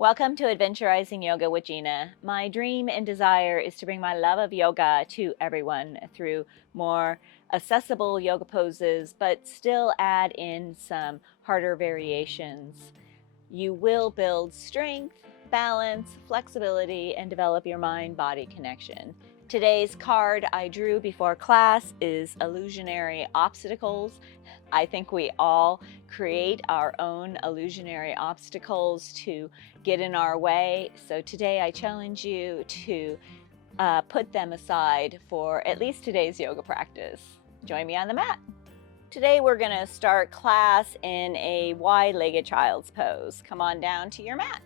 Welcome to Adventurizing Yoga with Gina. My dream and desire is to bring my love of yoga to everyone through more accessible yoga poses, but still add in some harder variations. You will build strength, balance, flexibility, and develop your mind-body connection. Today's card I drew before class is illusionary obstacles. I think we all create our own illusionary obstacles to get in our way. So today I challenge you to put them aside for at least today's yoga practice. Join me on the mat. Today we're going to start class in a wide-legged child's pose. Come on down to your mat.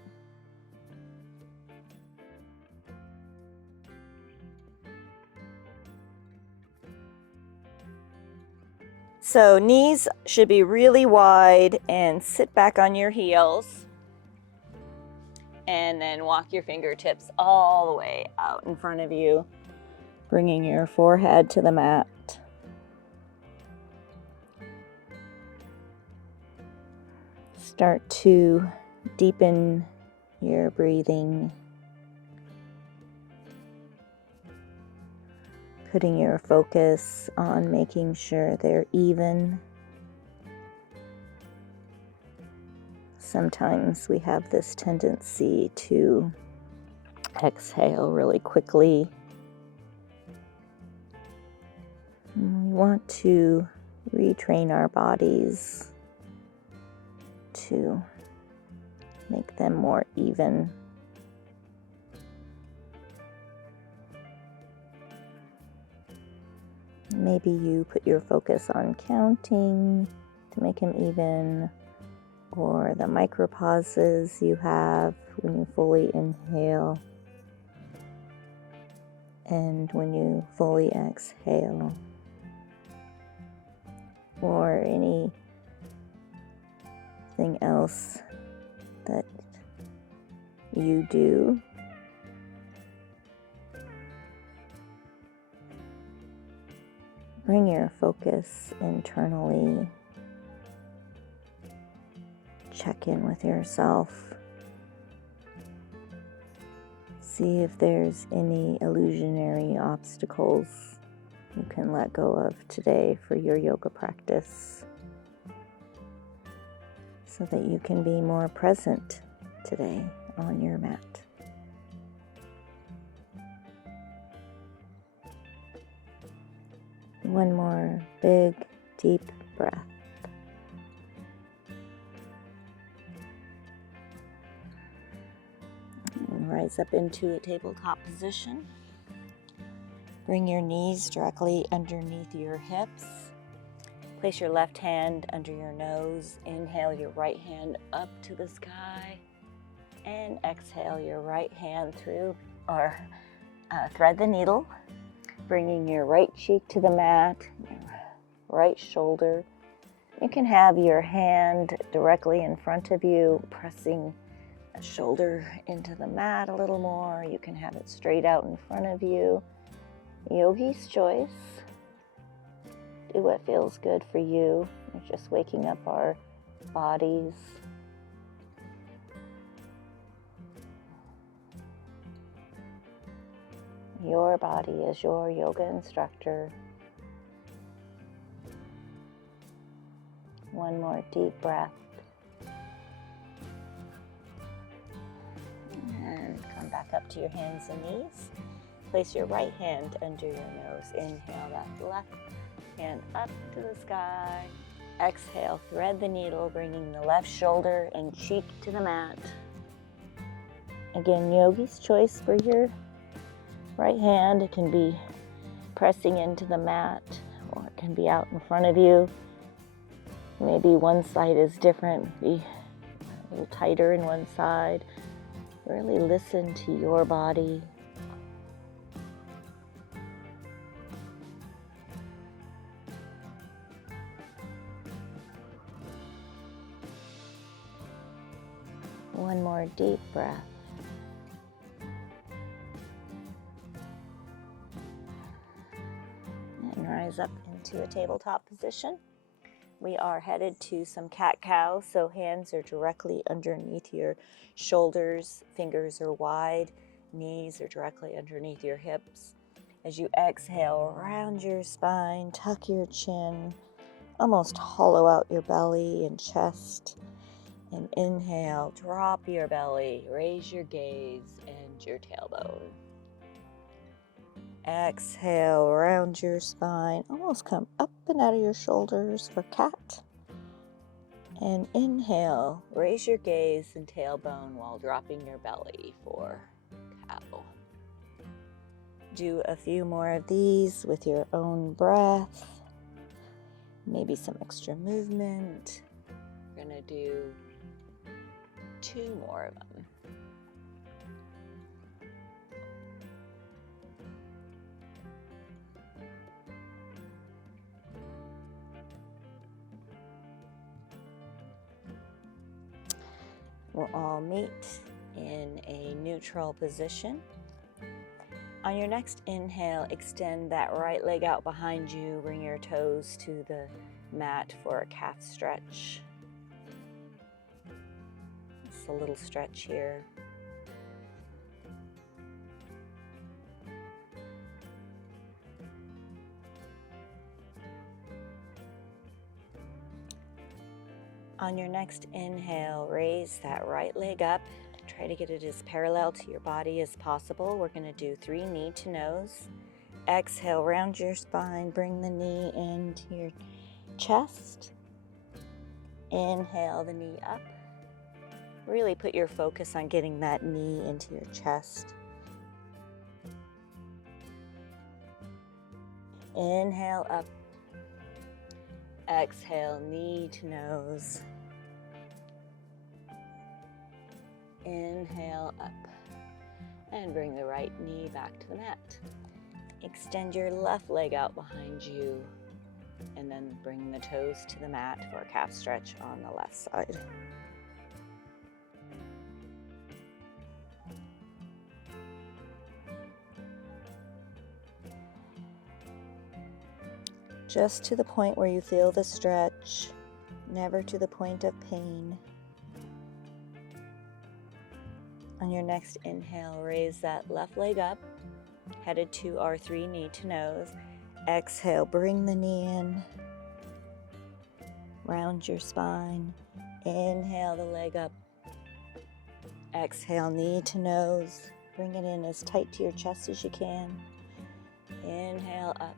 So knees should be really wide and sit back on your heels. And then walk your fingertips all the way out in front of you, bringing your forehead to the mat. Start to deepen your breathing, putting your focus on making sure they're even. Sometimes we have this tendency to exhale really quickly. And we want to retrain our bodies to make them more even. Maybe you put your focus on counting to make them even, or the micro pauses you have when you fully inhale and when you fully exhale, or anything else that you do. Bring your focus internally. Check in with yourself. See if there's any illusionary obstacles you can let go of today for your yoga practice, so that you can be more present today on your mat. One more big, deep breath. And rise up into a tabletop position. Bring your knees directly underneath your hips. Place your left hand under your nose. Inhale your right hand up to the sky. And exhale your right hand through, or thread the needle. Bringing your right cheek to the mat, your right shoulder. You can have your hand directly in front of you, pressing a shoulder into the mat a little more. You can have it straight out in front of you. Yogi's choice. Do what feels good for you. We're just waking up our bodies. Your body is your yoga instructor. One more deep breath. And come back up to your hands and knees. Place your right hand under your nose. Inhale that left hand up to the sky. Exhale, thread the needle, bringing the left shoulder and cheek to the mat. Again, yogi's choice for your right hand. It can be pressing into the mat, or it can be out in front of you. Maybe one side is different, be a little tighter in one side. Really listen to your body. One more deep breath. And rise up into a tabletop position. We are headed to some cat-cow, so hands are directly underneath your shoulders, fingers are wide, knees are directly underneath your hips. As you exhale, round your spine, tuck your chin, almost hollow out your belly and chest. And inhale, drop your belly, raise your gaze and your tailbone. Exhale, round your spine, almost come up and out of your shoulders for cat. And inhale, raise your gaze and tailbone while dropping your belly for cow. Do a few more of these with your own breath. Maybe some extra movement. We're gonna do 2 more of them. We'll all meet in a neutral position. On your next inhale, extend that right leg out behind you. Bring your toes to the mat for a calf stretch. Just a little stretch here. On your next inhale, raise that right leg up. Try to get it as parallel to your body as possible. We're going to do 3 knee to nose. Exhale, round your spine, bring the knee into your chest. Inhale the knee up. Really put your focus on getting that knee into your chest. Inhale up. Exhale, knee to nose. Inhale up. And bring the right knee back to the mat. Extend your left leg out behind you. And then bring the toes to the mat for a calf stretch on the left side. Just to the point where you feel the stretch, never to the point of pain. On your next inhale, raise that left leg up, headed to our 3 knee to nose. Exhale, bring the knee in, round your spine. Inhale the leg up. Exhale, knee to nose. Bring it in as tight to your chest as you can. Inhale up.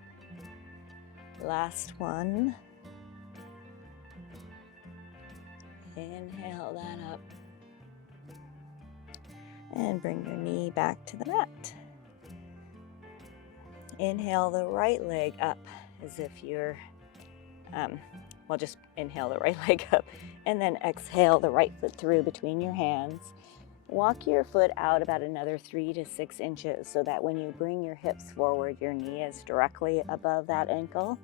Last one. Inhale that up. And bring your knee back to the mat. Inhale the right leg up as if you're, just inhale the right leg up. And then exhale the right foot through between your hands. Walk your foot out about another 3 to 6 inches so that when you bring your hips forward, your knee is directly above that ankle.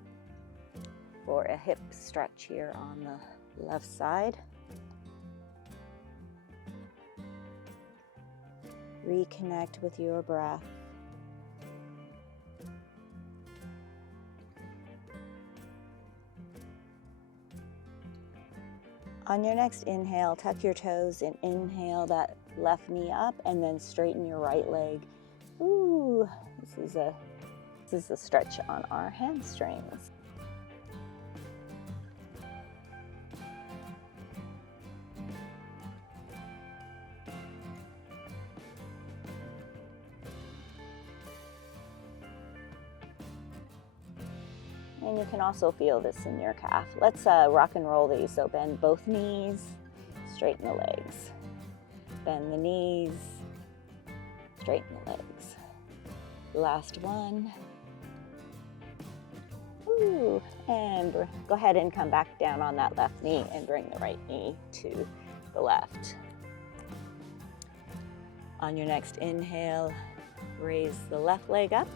For a hip stretch here on the left side. Reconnect with your breath. On your next inhale, tuck your toes and inhale that left knee up and then straighten your right leg. Ooh, this is a stretch on our hamstrings. And you can also feel this in your calf. Let's rock and roll these. So bend both knees, straighten the legs. Bend the knees, straighten the legs. Last one. Ooh, and go ahead and come back down on that left knee and bring the right knee to the left. On your next inhale, raise the left leg up.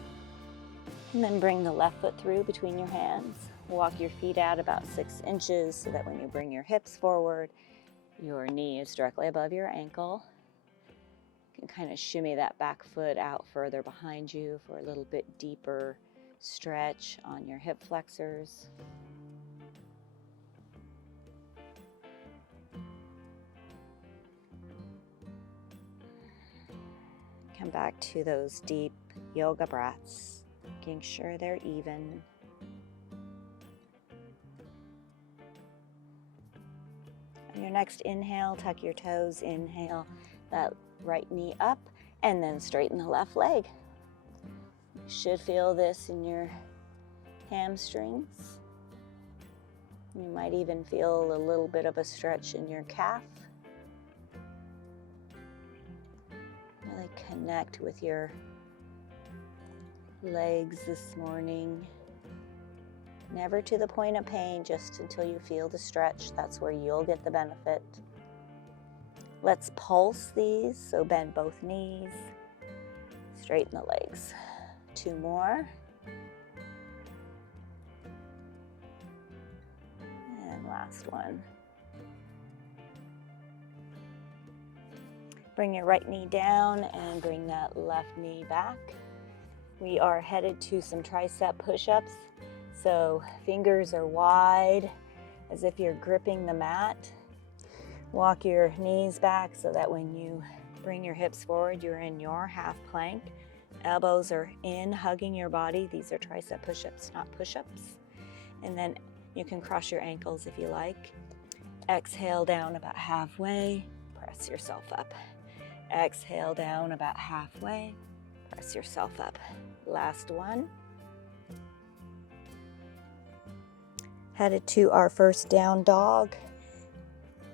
And then bring the left foot through between your hands. Walk your feet out about 6 inches so that when you bring your hips forward, your knee is directly above your ankle. You can kind of shimmy that back foot out further behind you for a little bit deeper stretch on your hip flexors. Come back to those deep yoga breaths, making sure they're even. On your next inhale, tuck your toes, inhale that right knee up, and then straighten the left leg. You should feel this in your hamstrings. You might even feel a little bit of a stretch in your calf. Really connect with your legs this morning. Never to the point of pain, just until you feel the stretch. That's where you'll get the benefit. Let's pulse these, so bend both knees, straighten the legs. 2 more. And last one. Bring your right knee down and bring that left knee back. We are headed to some tricep push-ups. So fingers are wide as if you're gripping the mat. Walk your knees back so that when you bring your hips forward, you're in your half plank. Elbows are in, hugging your body. These are tricep push-ups, not push-ups. And then you can cross your ankles if you like. Exhale down about halfway, press yourself up. Exhale down about halfway, press yourself up. Last one. Headed to our first down dog.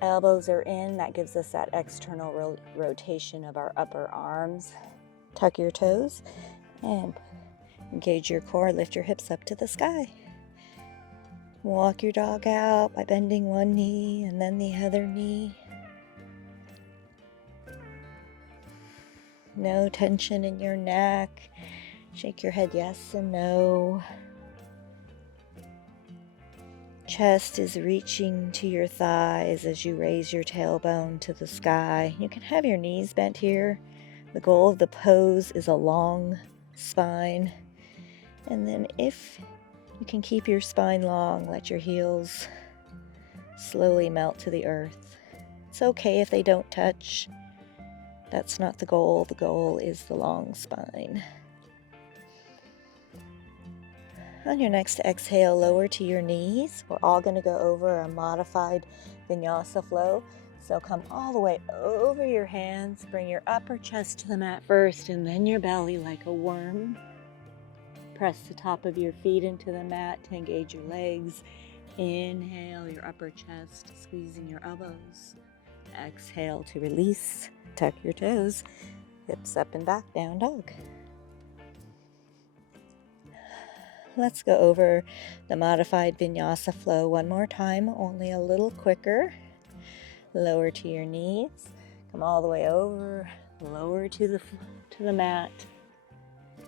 Elbows are in, that gives us that external rotation of our upper arms. Tuck your toes and engage your core, lift your hips up to the sky. Walk your dog out by bending one knee and then the other knee. No tension in your neck. Shake your head yes and no. Chest is reaching to your thighs as you raise your tailbone to the sky. You can have your knees bent here. The goal of the pose is a long spine. And then if you can keep your spine long, let your heels slowly melt to the earth. It's okay if they don't touch. That's not the goal. The goal is the long spine. On your next exhale, lower to your knees. We're all going to go over a modified vinyasa flow. So come all the way over your hands. Bring your upper chest to the mat first and then your belly like a worm. Press the top of your feet into the mat to engage your legs. Inhale your upper chest, squeezing your elbows. Exhale to release. Tuck your toes. Hips up and back, down dog. Let's go over the modified vinyasa flow one more time, only a little quicker. Lower to your knees. Come all the way over. Lower to the mat.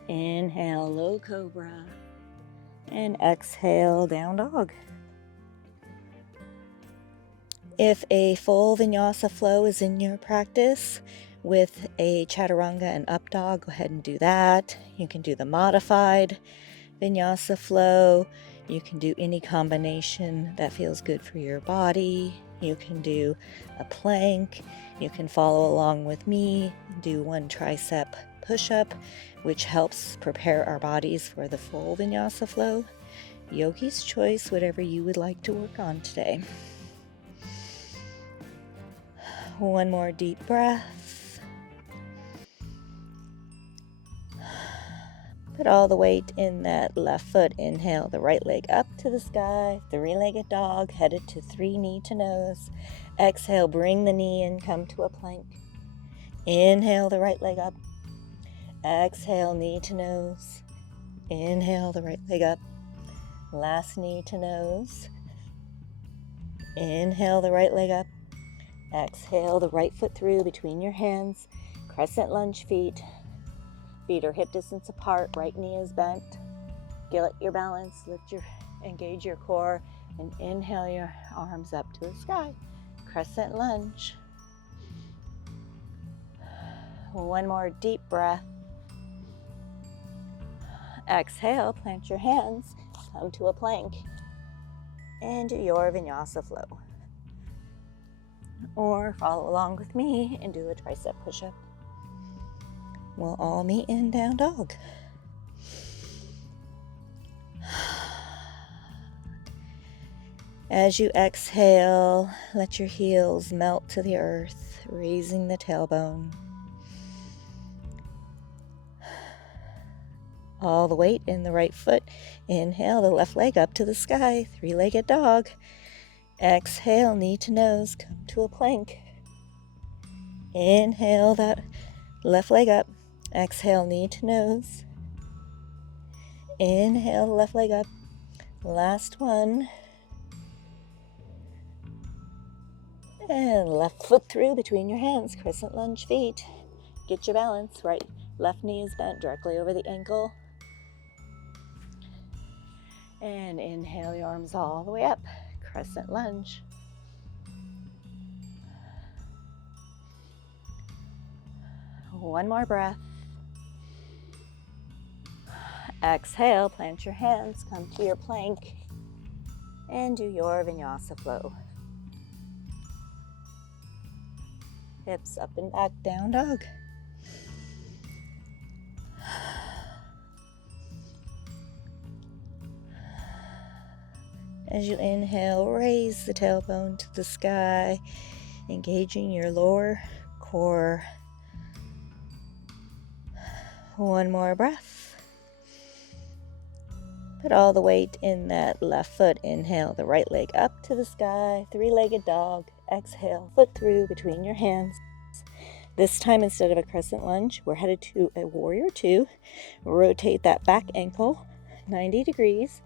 Inhale, low cobra. And exhale, down dog. If a full vinyasa flow is in your practice with a chaturanga and up dog, go ahead and do that. You can do the modified vinyasa flow. You can do any combination that feels good for your body. You can do a plank. You can follow along with me, do one tricep push-up, which helps prepare our bodies for the full vinyasa flow. Yogi's choice, whatever you would like to work on today. One more deep breath. Put all the weight in that left foot. Inhale the right leg up to the sky. 3-legged dog, headed to 3 knee to nose. Exhale, bring the knee in, come to a plank. Inhale the right leg up. Exhale, knee to nose. Inhale the right leg up. Last knee to nose. Inhale the right leg up. Exhale the right foot through between your hands. Crescent lunge feet. Feet are hip distance apart, right knee is bent. Get your balance, engage your core, and inhale your arms up to the sky. Crescent lunge. One more deep breath. Exhale, plant your hands, come to a plank, and do your vinyasa flow. Or follow along with me and do a tricep push-up. We'll all meet in down dog. As you exhale, let your heels melt to the earth, raising the tailbone. All the weight in the right foot. Inhale the left leg up to the sky, three-legged dog. Exhale, knee to nose, come to a plank. Inhale that left leg up. Exhale, knee to nose. Inhale the left leg up. Last one. And left foot through between your hands, crescent lunge feet. Get your balance, right left knee is bent directly over the ankle. And inhale your arms all the way up, crescent lunge. One more breath. Exhale, plant your hands, come to your plank, and do your vinyasa flow. Hips up and back, down dog. As you inhale, raise the tailbone to the sky, engaging your lower core. One more breath. Put all the weight in that left foot. Inhale the right leg up to the sky, three-legged dog. Exhale, foot through between your hands. This time, instead of a crescent lunge, we're headed to a warrior two. Rotate that back ankle 90 degrees.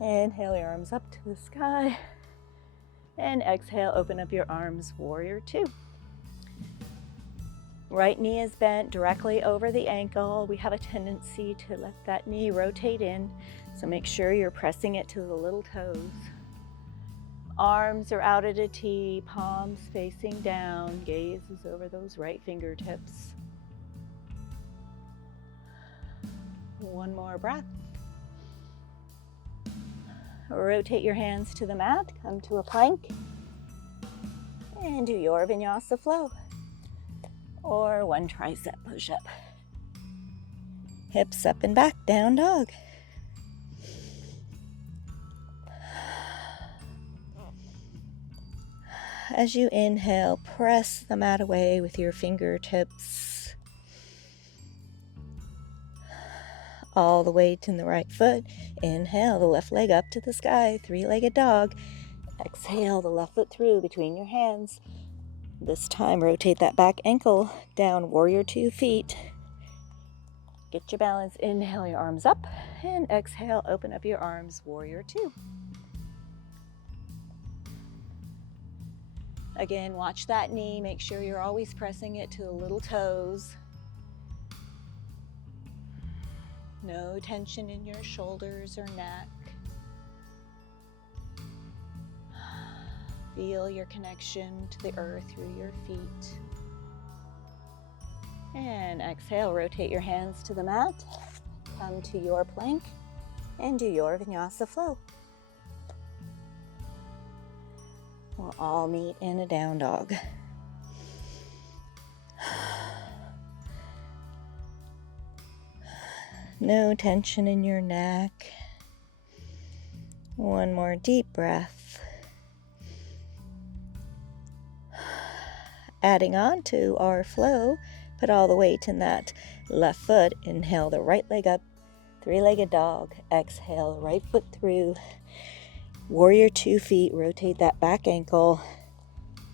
Inhale your arms up to the sky. And exhale, open up your arms, warrior two. Right knee is bent directly over the ankle. We have a tendency to let that knee rotate in, so make sure you're pressing it to the little toes. Arms are out at a T, palms facing down, gaze is over those right fingertips. One more breath. Rotate your hands to the mat, come to a plank, and do your vinyasa flow, or one tricep push-up. Hips up and back, down dog. As you inhale, press the mat away with your fingertips. All the weight in the right foot. Inhale the left leg up to the sky, three-legged dog. Exhale the left foot through between your hands. This time, rotate that back ankle down, warrior two feet. Get your balance. Inhale your arms up, and exhale, open up your arms, warrior two. Again, watch that knee. Make sure you're always pressing it to the little toes. No tension in your shoulders or neck. Feel your connection to the earth through your feet. And exhale, rotate your hands to the mat. Come to your plank and do your vinyasa flow. We'll all meet in a down dog. No tension in your neck. One more deep breath. Adding on to our flow, put all the weight in that left foot. Inhale the right leg up, three-legged dog. Exhale, right foot through. Warrior 2 feet, rotate that back ankle.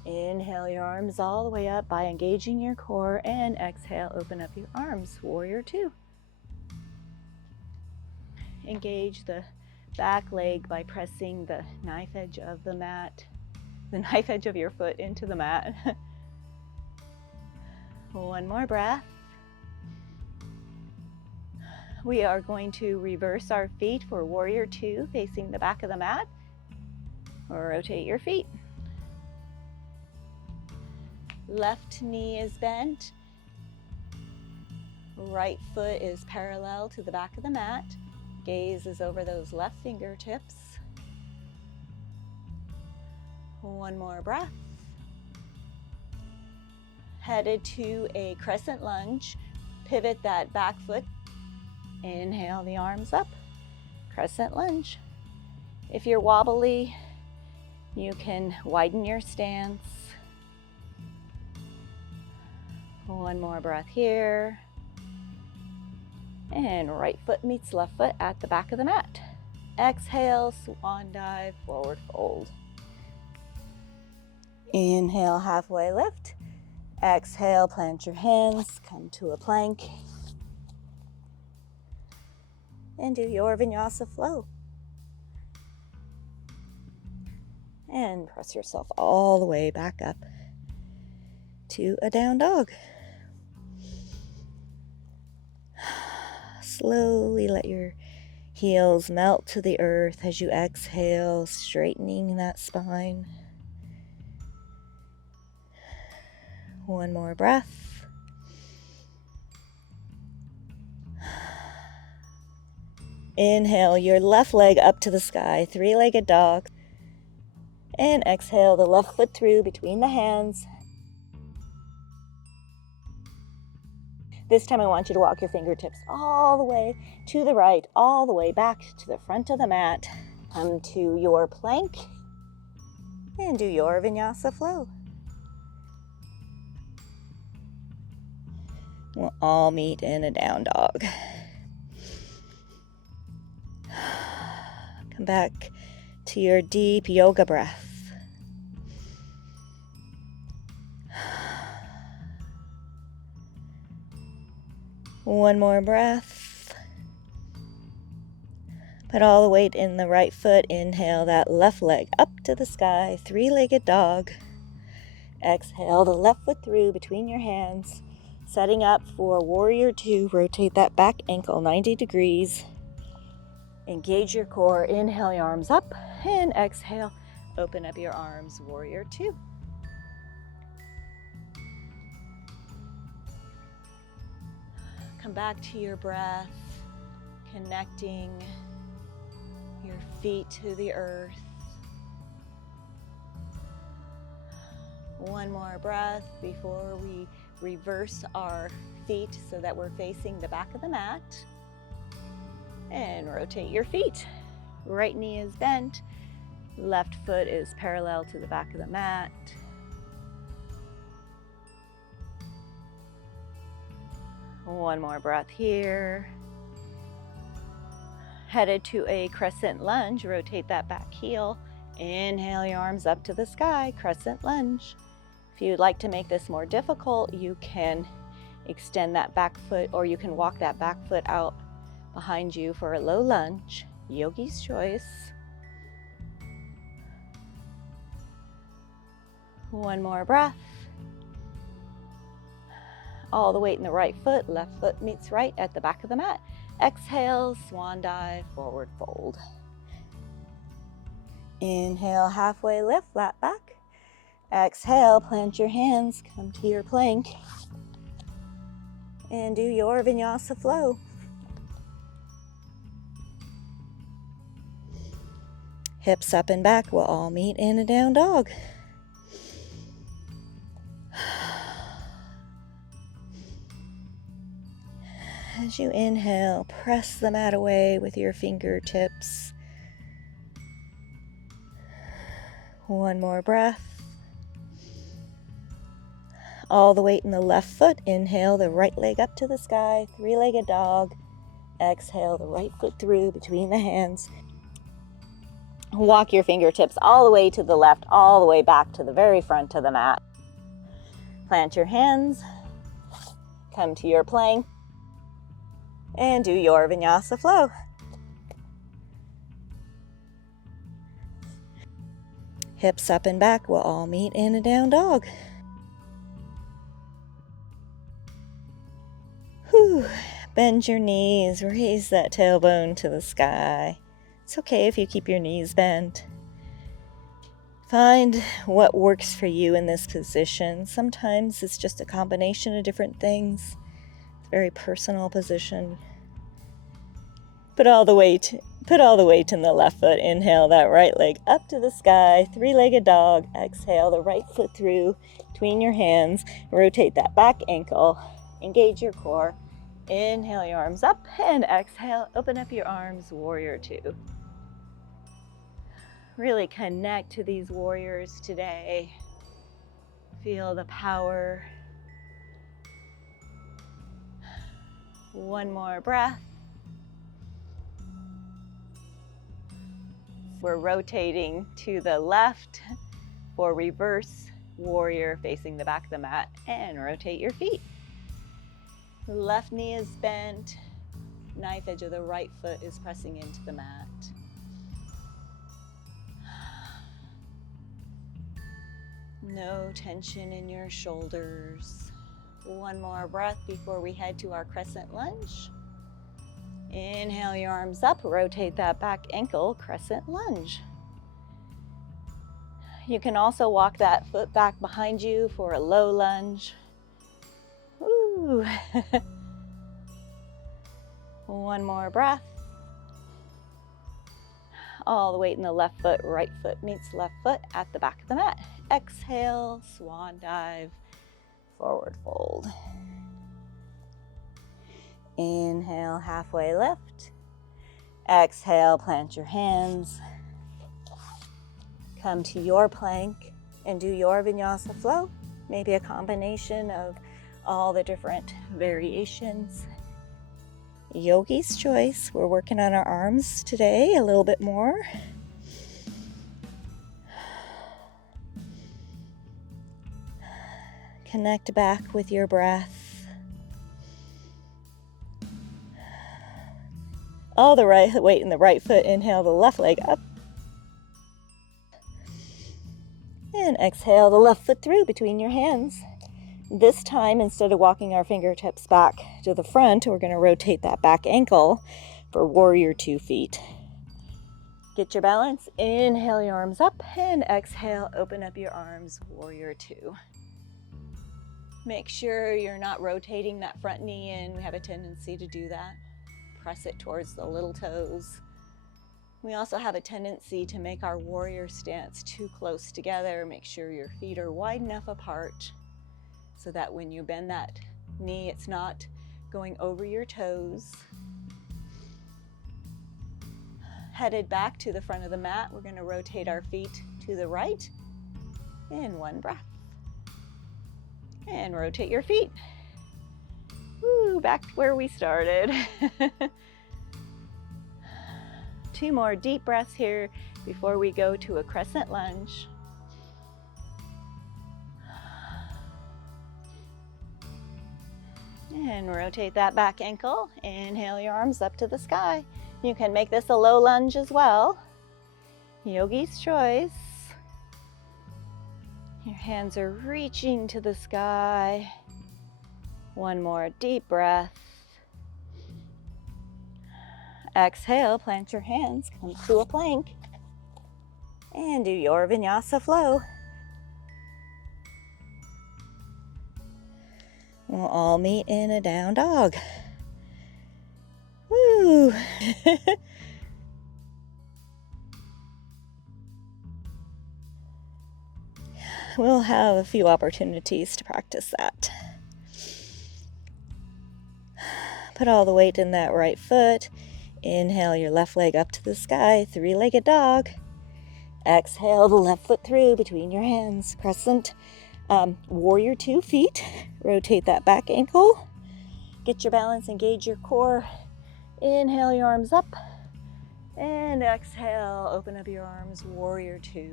Inhale your arms all the way up by engaging your core, and exhale, open up your arms, warrior 2. Engage the back leg by pressing the knife edge of the mat, the knife edge of your foot into the mat. One more breath. We are going to reverse our feet for warrior 2, facing the back of the mat. Rotate your feet. Left knee is bent. Right foot is parallel to the back of the mat. Gaze is over those left fingertips. One more breath. Headed to a crescent lunge. Pivot that back foot. Inhale the arms up, crescent lunge. If you're wobbly, you can widen your stance. One more breath here. And right foot meets left foot at the back of the mat. Exhale, swan dive, forward fold. Inhale, halfway lift. Exhale, plant your hands, come to a plank. And do your vinyasa flow. And press yourself all the way back up to a down dog. Slowly let your heels melt to the earth as you exhale, straightening that spine. One more breath. Inhale your left leg up to the sky, three-legged dog. And exhale the left foot through between the hands. This time I want you to walk your fingertips all the way to the right, all the way back to the front of the mat. Come to your plank and do your vinyasa flow. We'll all meet in a down dog. Come back to your deep yoga breath. One more breath. Put all the weight in the right foot. Inhale that left leg up to the sky, three-legged dog. Exhale the left foot through between your hands. Setting up for warrior two. Rotate that back ankle 90 degrees. Engage your core. Inhale your arms up and exhale. Open up your arms, warrior two. Come back to your breath, connecting your feet to the earth. One more breath before we reverse our feet so that we're facing the back of the mat. And rotate your feet. Right knee is bent, left foot is parallel to the back of the mat. One more breath here. Headed to a crescent lunge, rotate that back heel. Inhale your arms up to the sky, crescent lunge. If you'd like to make this more difficult, you can extend that back foot, or you can walk that back foot out behind you for a low lunge, yogi's choice. One more breath. All the weight in the right foot, left foot meets right at the back of the mat. Exhale, swan dive, forward fold. Inhale, halfway lift, flat back. Exhale, plant your hands, come to your plank. And do your vinyasa flow. Hips up and back, we'll all meet in a down dog. As you inhale, press the mat away with your fingertips. One more breath. All the weight in the left foot. Inhale the right leg up to the sky, three-legged dog. Exhale the right foot through between the hands. Walk your fingertips all the way to the left, all the way back to the very front of the mat. Plant your hands, come to your plank, and do your vinyasa flow. Hips up and back, we'll all meet in a down dog. Whew. Bend your knees, raise that tailbone to the sky. It's okay if you keep your knees bent. Find what works for you in this position. Sometimes it's just a combination of different things. It's a very personal position. Put all the weight in the left foot. Inhale that right leg up to the sky, three-legged dog. Exhale the right foot through between your hands. Rotate that back ankle. Engage your core. Inhale your arms up and exhale, open up your arms, warrior two. Really connect to these warriors today. Feel the power. One more breath. We're rotating to the left for reverse warrior facing the back of the mat, and rotate your feet. Left knee is bent, knife edge of the right foot is pressing into the mat. No tension in your shoulders. One more breath before we head to our crescent lunge. Inhale your arms up, rotate that back ankle, crescent lunge. You can also walk that foot back behind you for a low lunge. Ooh. One more breath. All the weight in the left foot, right foot meets left foot at the back of the mat. Exhale, swan dive, forward fold. Inhale, halfway lift. Exhale, plant your hands. Come to your plank and do your vinyasa flow. Maybe a combination of all the different variations. Yogi's choice. We're working on our arms today a little bit more. Connect back with your breath. All the right weight in the right foot. Inhale the left leg up. And exhale the left foot through between your hands. This time, instead of walking our fingertips back to the front, we're going to rotate that back ankle for warrior 2 feet. Get your balance. Inhale your arms up and exhale, open up your arms, warrior 2. Make sure you're not rotating that front knee in. We have a tendency to do that. Press it towards the little toes. We also have a tendency to make our warrior stance too close together. Make sure your feet are wide enough apart so that when you bend that knee, it's not going over your toes. Headed back to the front of the mat, we're going to rotate our feet to the right in one breath. And rotate your feet. Woo, back where we started. 2 more deep breaths here before we go to a crescent lunge. And rotate that back ankle. Inhale your arms up to the sky. You can make this a low lunge as well. Yogi's choice. Your hands are reaching to the sky. One more deep breath. Exhale, plant your hands, come to a plank, and do your vinyasa flow. We'll all meet in a down dog. Woo! We'll have a few opportunities to practice that. Put all the weight in that right foot. Inhale your left leg up to the sky, 3-legged dog. Exhale the left foot through between your hands, crescent. Warrior 2 feet. Rotate that back ankle. Get your balance, engage your core. Inhale your arms up. And exhale, open up your arms, warrior 2.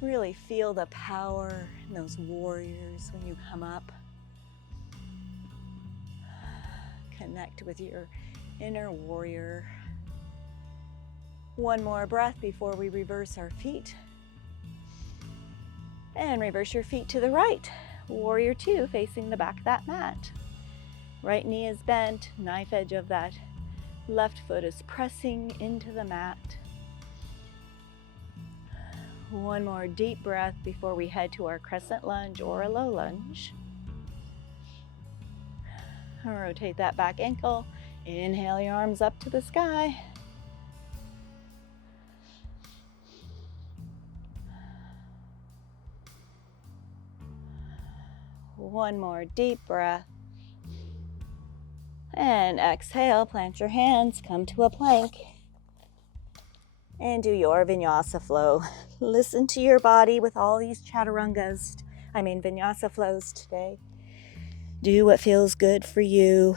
Really feel the power in those warriors when you come up. Connect with your inner warrior. One more breath before we reverse our feet. And reverse your feet to the right. Warrior 2 facing the back of that mat. Right knee is bent, knife edge of that left foot is pressing into the mat. One more deep breath before we head to our crescent lunge or a low lunge. Rotate that back ankle. Inhale your arms up to the sky. One more deep breath. And exhale, plant your hands, come to a plank. And do your vinyasa flow. Listen to your body with all these vinyasa flows today. Do what feels good for you.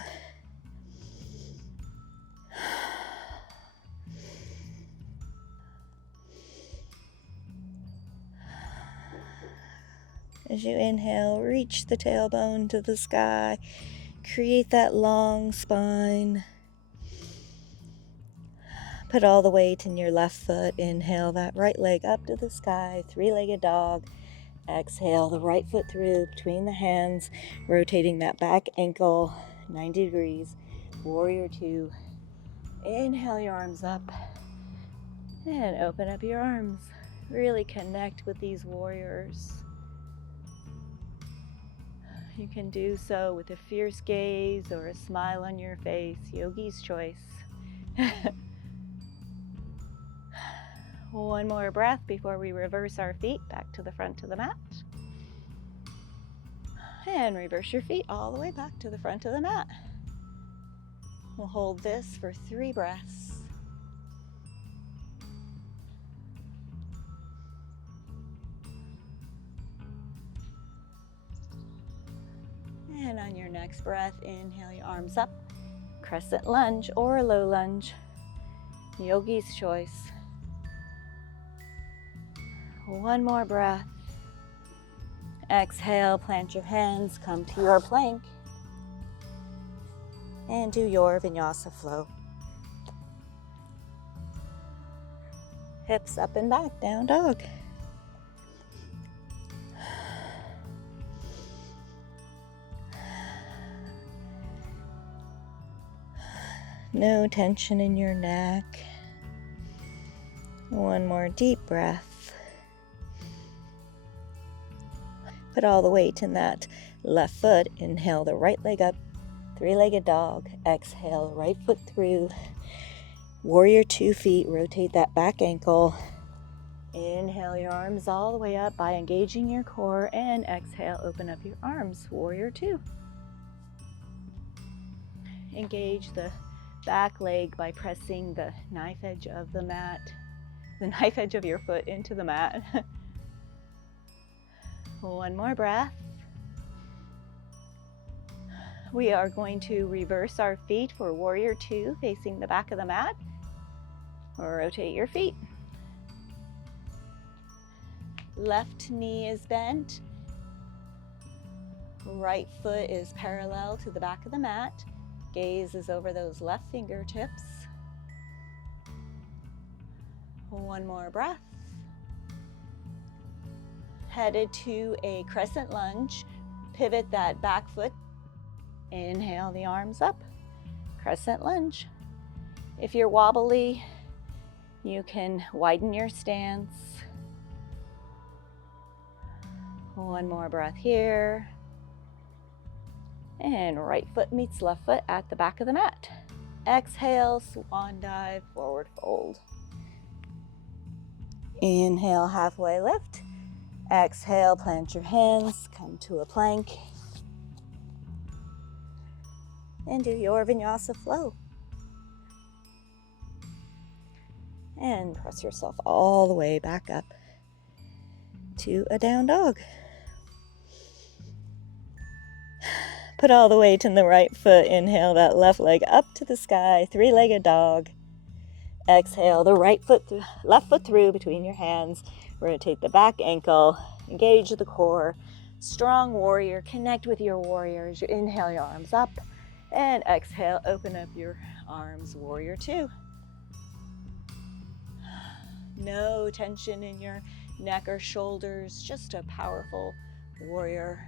As you inhale, reach the tailbone to the sky. Create that long spine. Put all the weight in your left foot. Inhale that right leg up to the sky, three-legged dog. Exhale the right foot through between the hands, rotating that back ankle 90 degrees. Warrior two. Inhale your arms up and open up your arms. Really connect with these warriors. You can do so with a fierce gaze or a smile on your face, yogi's choice. One more breath before we reverse our feet back to the front of the mat. And reverse your feet all the way back to the front of the mat. We'll hold this for 3 breaths. And on your next breath, inhale your arms up, crescent lunge or low lunge, yogi's choice. One more breath. Exhale, plant your hands, come to your plank, and do your vinyasa flow. Hips up and back, down dog. No tension in your neck. One more deep breath. Put all the weight in that left foot. Inhale the right leg up, three-legged dog. Exhale, right foot through. Warrior 2 feet, rotate that back ankle. Inhale your arms all the way up by engaging your core, and exhale, open up your arms, Warrior 2. Engage the back leg by pressing the knife edge of the mat, the knife edge of your foot into the mat. One more breath. We are going to reverse our feet for Warrior 2, facing the back of the mat. Rotate your feet. Left knee is bent. Right foot is parallel to the back of the mat. Gaze is over those left fingertips. One more breath. Headed to a crescent lunge. Pivot that back foot. Inhale the arms up. Crescent lunge. If you're wobbly, you can widen your stance. One more breath here. And right foot meets left foot at the back of the mat. Exhale, swan dive, forward fold. Inhale, halfway lift. Exhale, plant your hands, come to a plank. And do your vinyasa flow. And press yourself all the way back up to a down dog. Put all the weight in the right foot. Inhale that left leg up to the sky, three-legged dog. Exhale the left foot through between your hands. Rotate the back ankle, engage the core. Strong warrior, connect with your warriors. You inhale your arms up, and exhale, open up your arms, Warrior 2. No tension in your neck or shoulders, just a powerful warrior.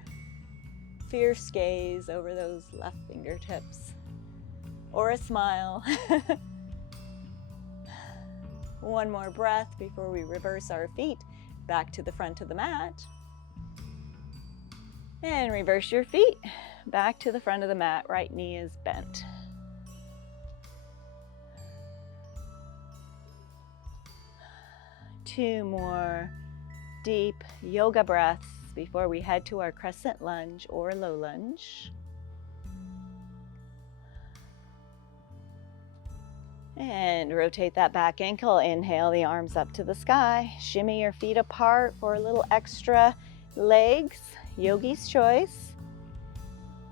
Fierce gaze over those left fingertips, or a smile. One more breath before we reverse our feet back to the front of the mat. And reverse your feet back to the front of the mat. Right knee is bent. Two more deep yoga breaths before we head to our crescent lunge or low lunge. And rotate that back ankle. Inhale the arms up to the sky. Shimmy your feet apart for a little extra legs. Yogi's choice.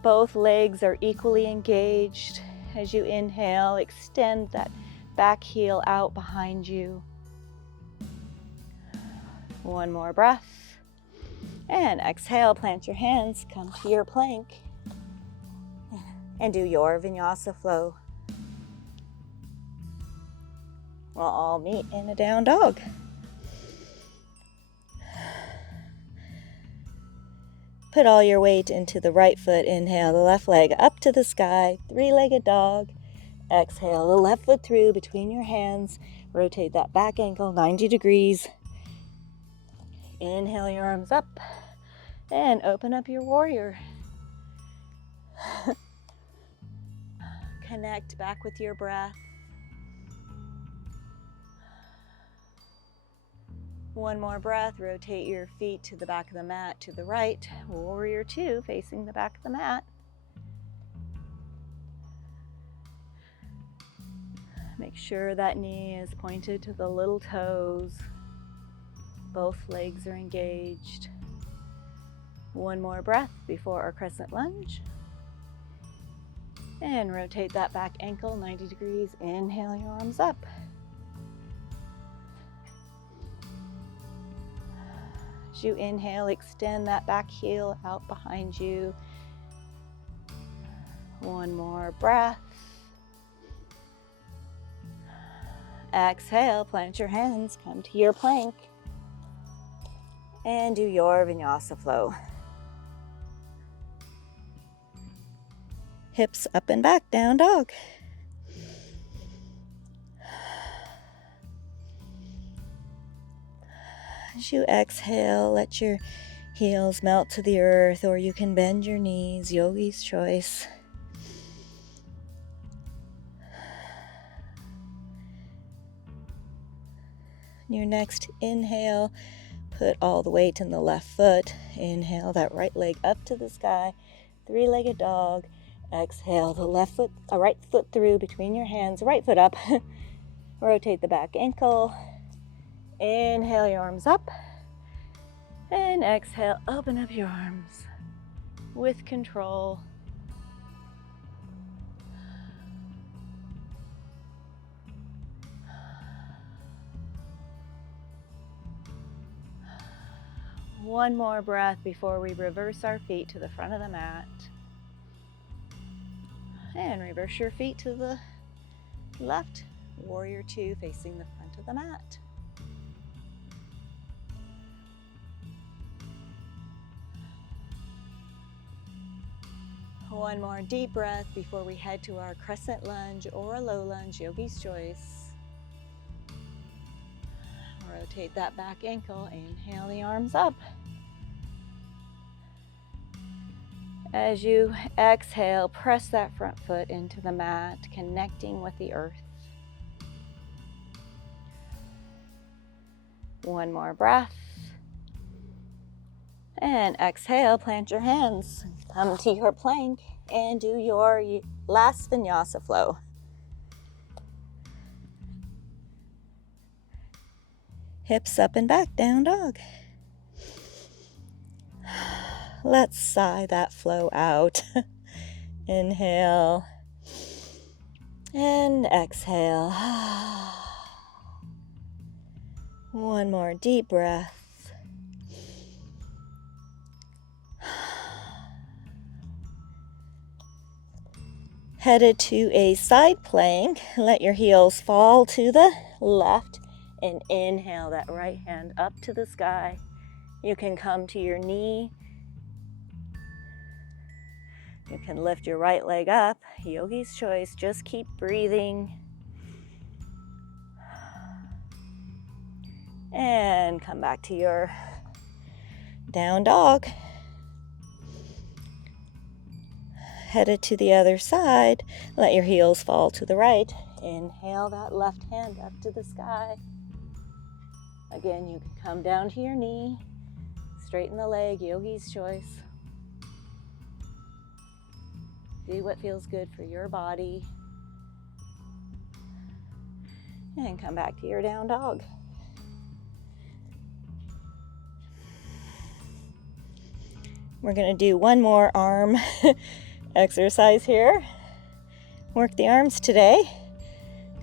Both legs are equally engaged. As you inhale, extend that back heel out behind you. One more breath. And exhale, plant your hands, come to your plank. And do your vinyasa flow. We'll all meet in a down dog. Put all your weight into the right foot. Inhale the left leg up to the sky, three-legged dog. Exhale the left foot through between your hands. Rotate that back ankle 90 degrees. Inhale your arms up and open up your warrior. Connect back with your breath. One more breath, rotate your feet to the back of the mat to the right. Warrior two, facing the back of the mat. Make sure that knee is pointed to the little toes. Both legs are engaged. One more breath before our crescent lunge. And rotate that back ankle 90 degrees. Inhale your arms up. As you inhale, extend that back heel out behind you. One more breath. Exhale, plant your hands, come to your plank, and do your vinyasa flow. Hips up and back, down dog. As you exhale, let your heels melt to the earth, or you can bend your knees, yogi's choice. Your next inhale, put all the weight in the left foot. Inhale that right leg up to the sky, three-legged dog. Exhale the right foot through between your hands, right foot up. Rotate the back ankle. Inhale your arms up. And exhale, open up your arms with control. One more breath before we reverse our feet to the front of the mat. And reverse your feet to the left. Warrior two, facing the front of the mat. One more deep breath before we head to our crescent lunge or a low lunge, yogi's choice. Rotate that back ankle, inhale the arms up. As you exhale, press that front foot into the mat, connecting with the earth. One more breath. And exhale, plant your hands, come to your plank, and do your last vinyasa flow. Hips up and back, down dog. Let's sigh that flow out. Inhale and exhale. One more deep breath. Headed to a side plank. Let your heels fall to the left and inhale that right hand up to the sky. You can come to your knee. You can lift your right leg up. Yogi's choice. Just keep breathing. And come back to your down dog. Headed to the other side. Let your heels fall to the right. Inhale that left hand up to the sky. Again, you can come down to your knee. Straighten the leg, yogi's choice. Do what feels good for your body. And come back to your down dog. We're going to do one more arm exercise here. Work the arms today.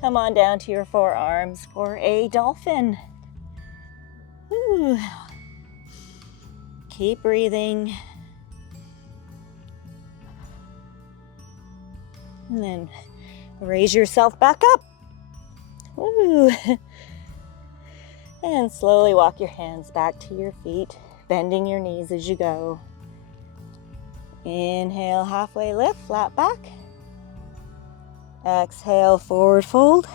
Come on down to your forearms for a dolphin. Ooh. Keep breathing. And then raise yourself back up. Ooh. And slowly walk your hands back to your feet, bending your knees as you go. Inhale, halfway lift, flat back. Exhale, forward fold.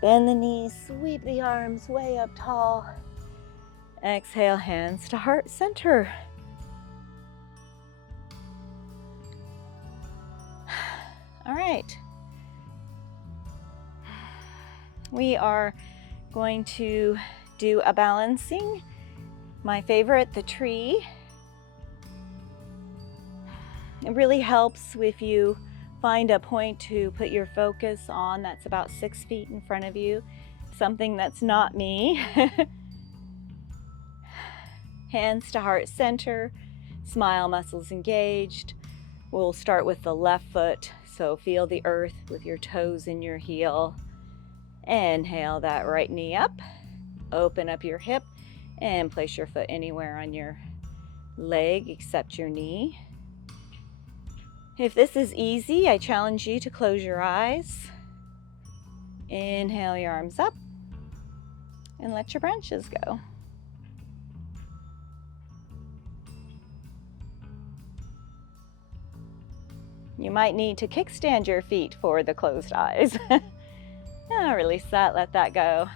Bend the knees, sweep the arms way up tall. Exhale, hands to heart center. All right. We are going to do a balancing. My favorite, the tree. It really helps if you find a point to put your focus on that's about 6 feet in front of you. Something that's not me. Hands to heart center, smile muscles engaged. We'll start with the left foot, so feel the earth with your toes in your heel. Inhale that right knee up, open up your hip, and place your foot anywhere on your leg except your knee. If this is easy, I challenge you to close your eyes. Inhale your arms up, and let your branches go. You might need to kickstand your feet for the closed eyes. Release that, let that go.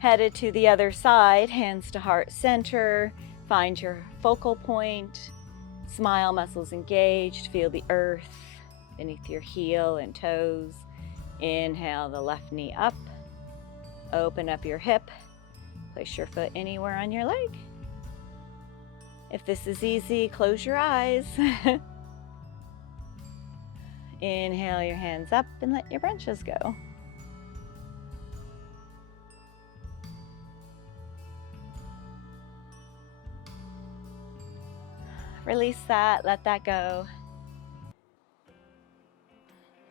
Headed to the other side, hands to heart center. Find your focal point. Smile muscles engaged. Feel the earth beneath your heel and toes. Inhale the left knee up. Open up your hip. Place your foot anywhere on your leg. If this is easy, close your eyes. Inhale your hands up and let your branches go. Release that, let that go.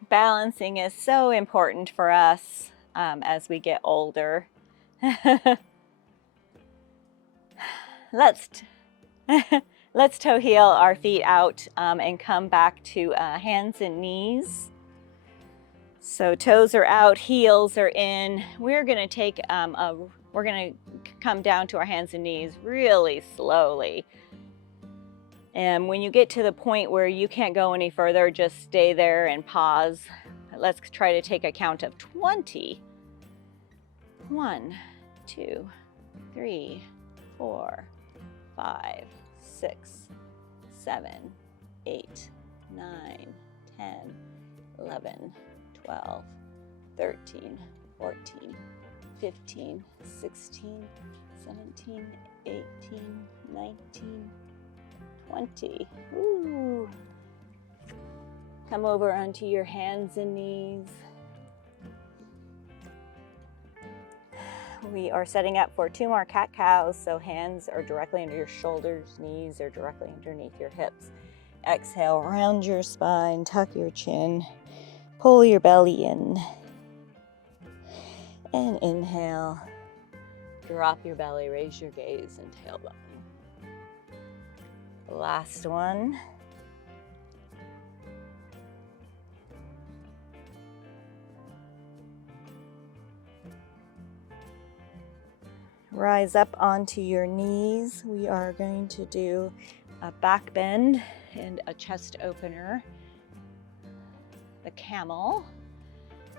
Balancing is so important for us as we get older. Let's toe heel our feet out and come back to hands and knees. So toes are out, heels are in. We're gonna take we're gonna come down to our hands and knees really slowly. And when you get to the point where you can't go any further, just stay there and pause. Let's try to take a count of 20. 1, 2, 3, 4, 5, 6, 7, 8, 9, 10, 11, 12, 13, 14, 15, 16, 17, 18, 19, 20. Woo. Come over onto your hands and knees. We are setting up for 2 more cat-cows, so hands are directly under your shoulders, knees are directly underneath your hips. Exhale, round your spine, tuck your chin, pull your belly in. And inhale, drop your belly, raise your gaze, and tailbone. Last one. Rise up onto your knees. We are going to do a back bend and a chest opener, the camel.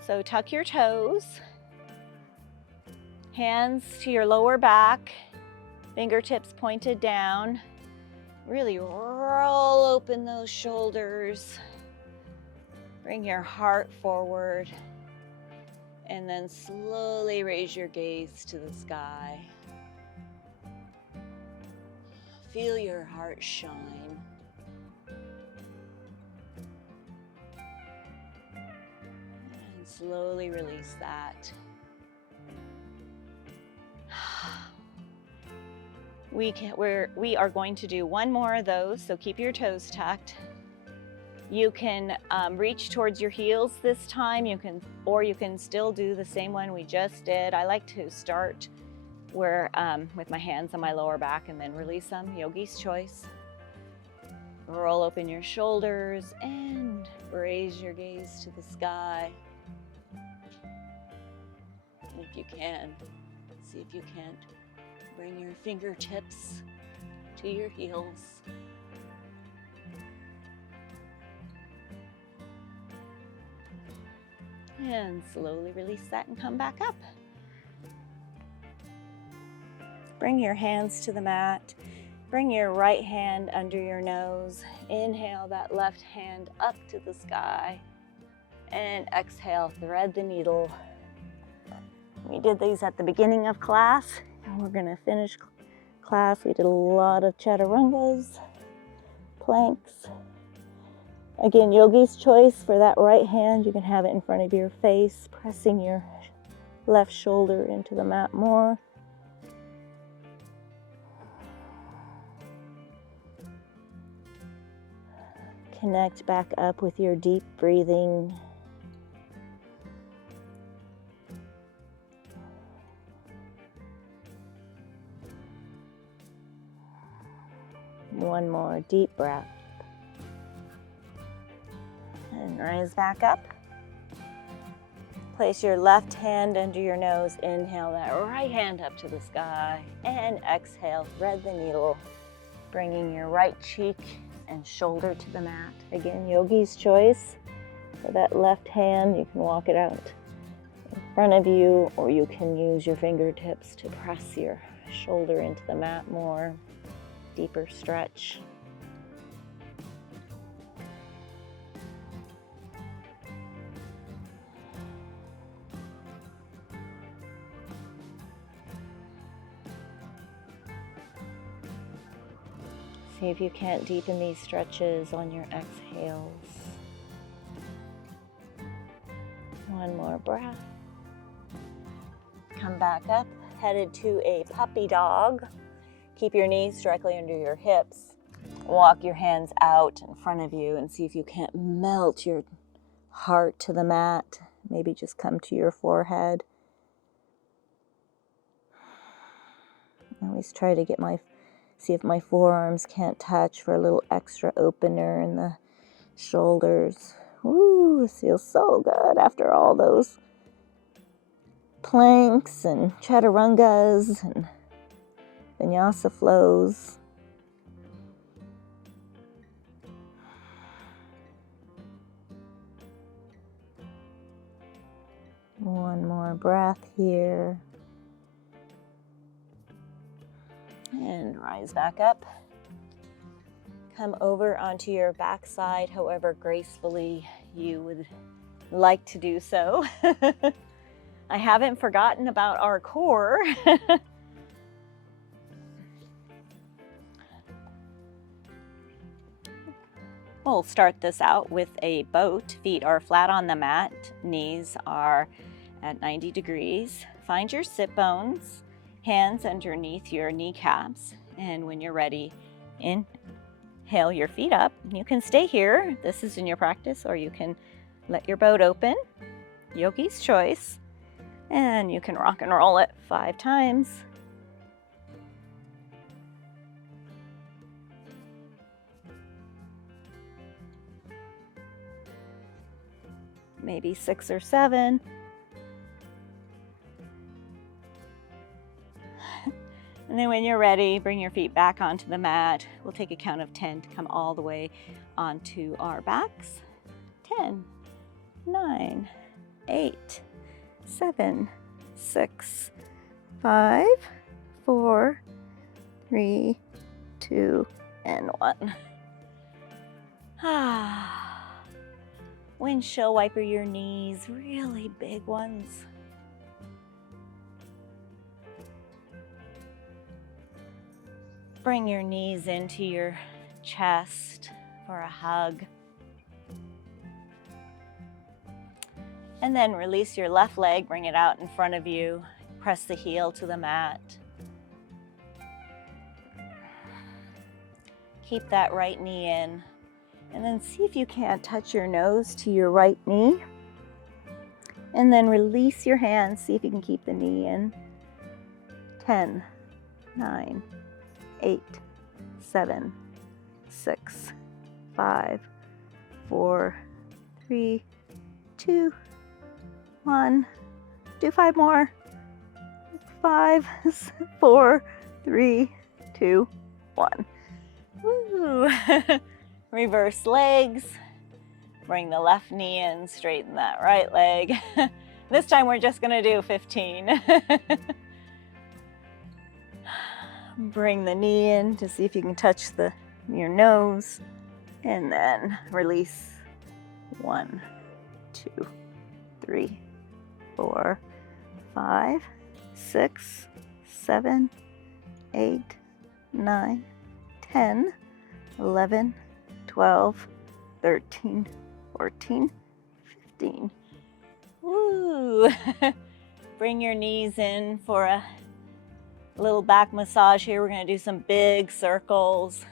So tuck your toes, hands to your lower back, fingertips pointed down. Really roll open those shoulders. Bring your heart forward. And then slowly raise your gaze to the sky. Feel your heart shine. slowly release that. We are going to do one more of those, so keep your toes tucked. You can reach towards your heels this time, or you can still do the same one we just did. I like to start where with my hands on my lower back and then release them, yogi's choice. Roll open your shoulders and raise your gaze to the sky. If you can, see if you can't bring your fingertips to your heels. And slowly release that and come back up. Bring your hands to the mat. Bring your right hand under your nose. Inhale that left hand up to the sky. And exhale, thread the needle. We did these at the beginning of class, and we're gonna finish class. We did a lot of chaturangas, planks. Again, yogi's choice for that right hand. You can have it in front of your face, pressing your left shoulder into the mat more. Connect back up with your deep breathing. One more deep breath. And rise back up. Place your left hand under your nose. Inhale that right hand up to the sky. And exhale, thread the needle, bringing your right cheek and shoulder to the mat. Again, yogi's choice. For that left hand, you can walk it out in front of you, or you can use your fingertips to press your shoulder into the mat more. Deeper stretch. See if you can't deepen these stretches on your exhales. One more breath. Come back up, headed to a puppy dog. Keep your knees directly under your hips. Walk your hands out in front of you and see if you can't melt your heart to the mat. Maybe just come to your forehead. I always try to see if my forearms can't touch for a little extra opener in the shoulders. Ooh, this feels so good after all those planks and chaturangas and vinyasa flows. One more breath here. And rise back up. Come over onto your backside, however gracefully you would like to do so. I haven't forgotten about our core. We'll start this out with a boat. Feet are flat on the mat. Knees are at 90 degrees. Find your sit bones. Hands underneath your kneecaps. And when you're ready, inhale your feet up. You can stay here. This is in your practice, or you can let your boat open. Yogi's choice. And you can rock and roll it 5 times. Maybe 6 or 7. And then when you're ready, bring your feet back onto the mat. We'll take a count of 10 to come all the way onto our backs. 10, 9, 8, 7, 6, 5, 4, 3, 2, and 1. Windshield wiper your knees, really big ones. Bring your knees into your chest for a hug. And then release your left leg, bring it out in front of you. Press the heel to the mat. Keep that right knee in. And then see if you can't touch your nose to your right knee. And then release your hands. See if you can keep the knee in. 10, 9, 8, 7, 6, 5, 4, 3, 2, 1. Do 5 more. 5, 4, 3, 2, 1. Woo. Reverse legs. Bring the left knee in, straighten that right leg. This time we're just gonna do 15. Bring the knee in to see if you can touch your nose. And then release. 1, 2, 3, 4, 5, 6, 7, 8, 9, 10, 11, 12, 13, 14, 15. Woo! Bring your knees in for a little back massage here. We're going to do some big circles.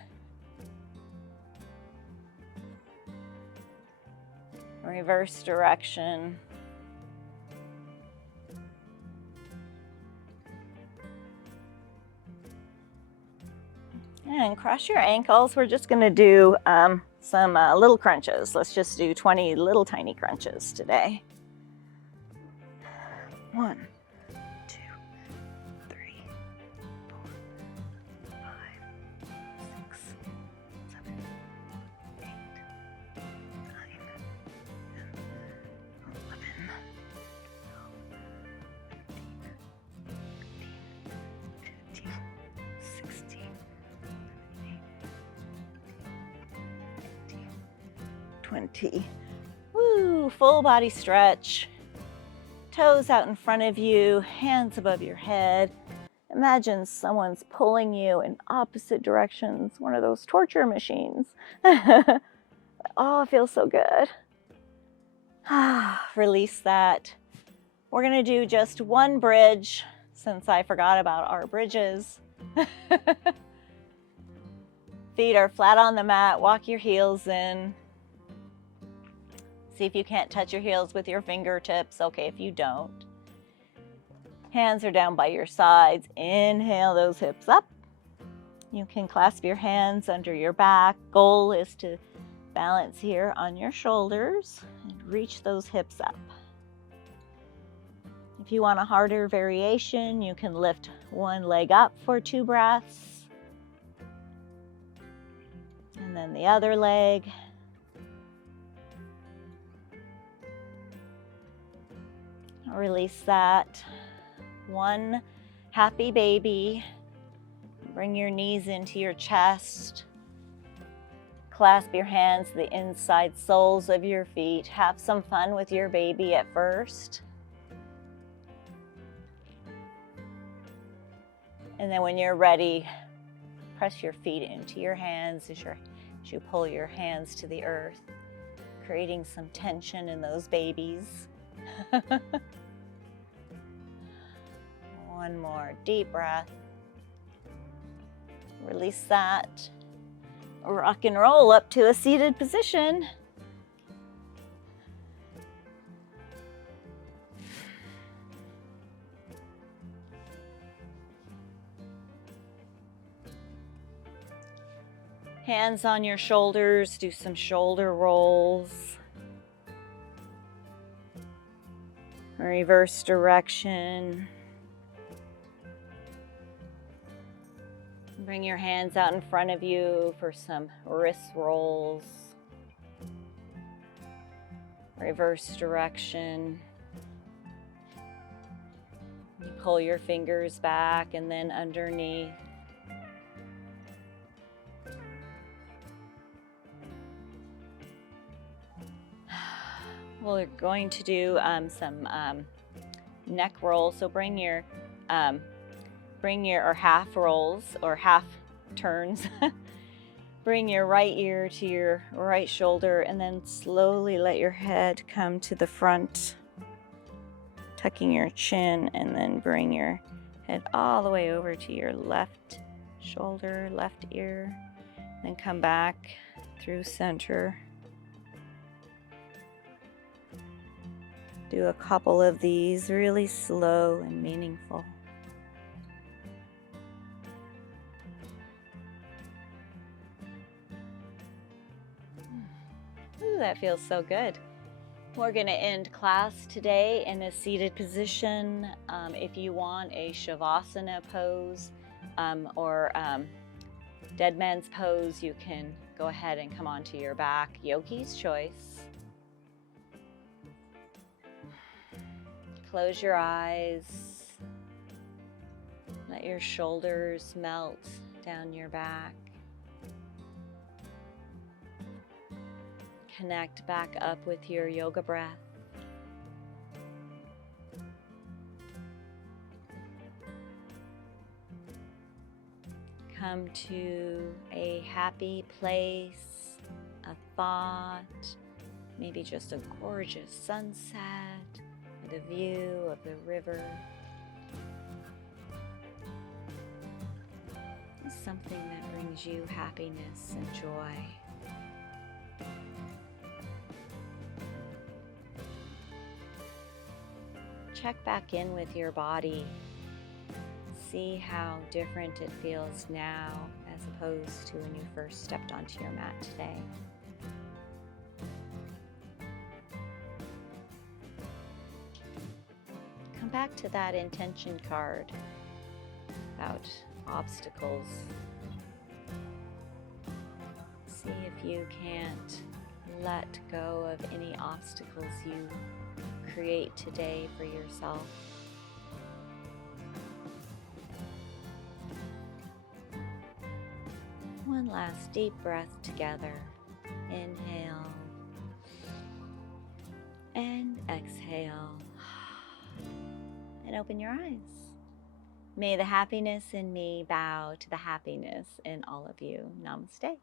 Reverse direction. And cross your ankles. We're just going to do some little crunches. Let's just do 20 little tiny crunches today. 1, 2, 3, 4, 5, 6, 7, 8, 9, 10, 11, 16, 20. Woo, full body stretch. Toes out in front of you, hands above your head. Imagine someone's pulling you in opposite directions, one of those torture machines. Oh, it feels so good. Release that. We're gonna do just one bridge since I forgot about our bridges. Feet are flat on the mat, walk your heels in. See if you can't touch your heels with your fingertips. Okay, if you don't. Hands are down by your sides. Inhale those hips up. You can clasp your hands under your back. Goal is to balance here on your shoulders and reach those hips up. If you want a harder variation, you can lift one leg up for 2 breaths. And then the other leg. Release that. One happy baby. Bring your knees into your chest. Clasp your hands to the inside soles of your feet. Have some fun with your baby at first. And then when you're ready, press your feet into your hands as you pull your hands to the earth, creating some tension in those babies. One more deep breath. Release that. Rock and roll up to a seated position. Hands on your shoulders, do some shoulder rolls. Reverse direction. Bring your hands out in front of you for some wrist rolls. Reverse direction. You pull your fingers back and then underneath. We're going to do some neck rolls. So bring your or half rolls or half turns. Bring your right ear to your right shoulder and then slowly let your head come to the front. tucking your chin, and then bring your head all the way over to your left shoulder, left ear. Then come back through center. Do a couple of these really slow and meaningful. Ooh, that feels so good. We're going to end class today in a seated position. If you want a Shavasana pose or Dead Man's pose, you can go ahead and come onto your back. Yogi's choice. Close your eyes. Let your shoulders melt down your back. Connect back up with your yoga breath. Come to a happy place, a thought, maybe just a gorgeous sunset with a view of the river. Something that brings you happiness and joy. Check back in with your body. See how different it feels now as opposed to when you first stepped onto your mat today. Come back to that intention card about obstacles. See if you can't let go of any obstacles you create today for yourself. One last deep breath together. Inhale and exhale. And open your eyes. May the happiness in me bow to the happiness in all of you. Namaste.